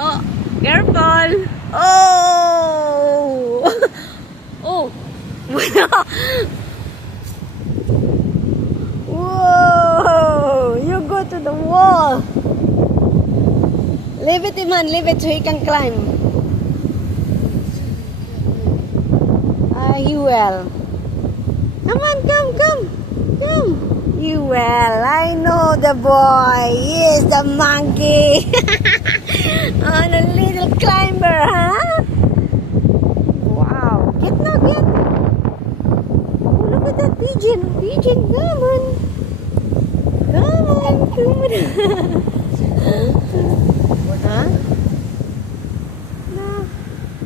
Oh, careful. Oh. Oh. Whoa. You go to the wall. Leave it, Iman. Leave it so he can climb. He will. Come on, come. You will. I know the boy. He is the monkey. On a little climber, huh? Wow. Get. Oh, look at that pigeon. Come on. Huh? No.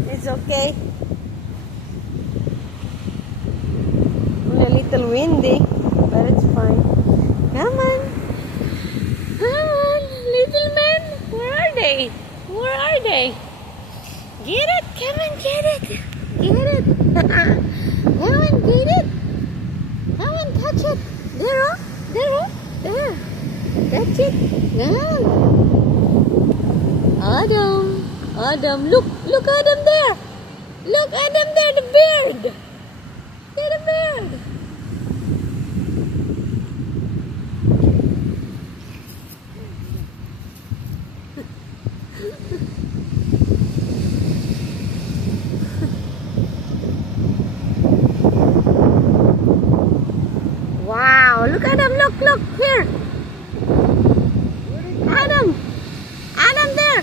It's okay. A little windy, but it's fine. Come on, little man. Where are they? Get it! Come on, get it! Come on, get it! Come on, touch it! There. Touch it. Good. Adam, look, Adam there. Look, Adam there, the bird. Get a bird. Wow, look Adam, look here. Adam there.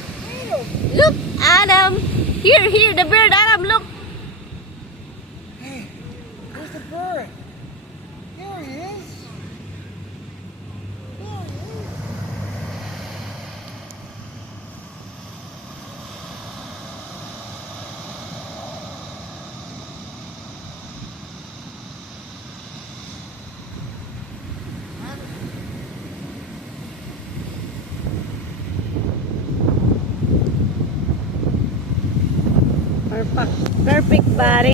Look, Adam. Here, the bird, Adam, look. Where's the bird? There he is. Perfect body.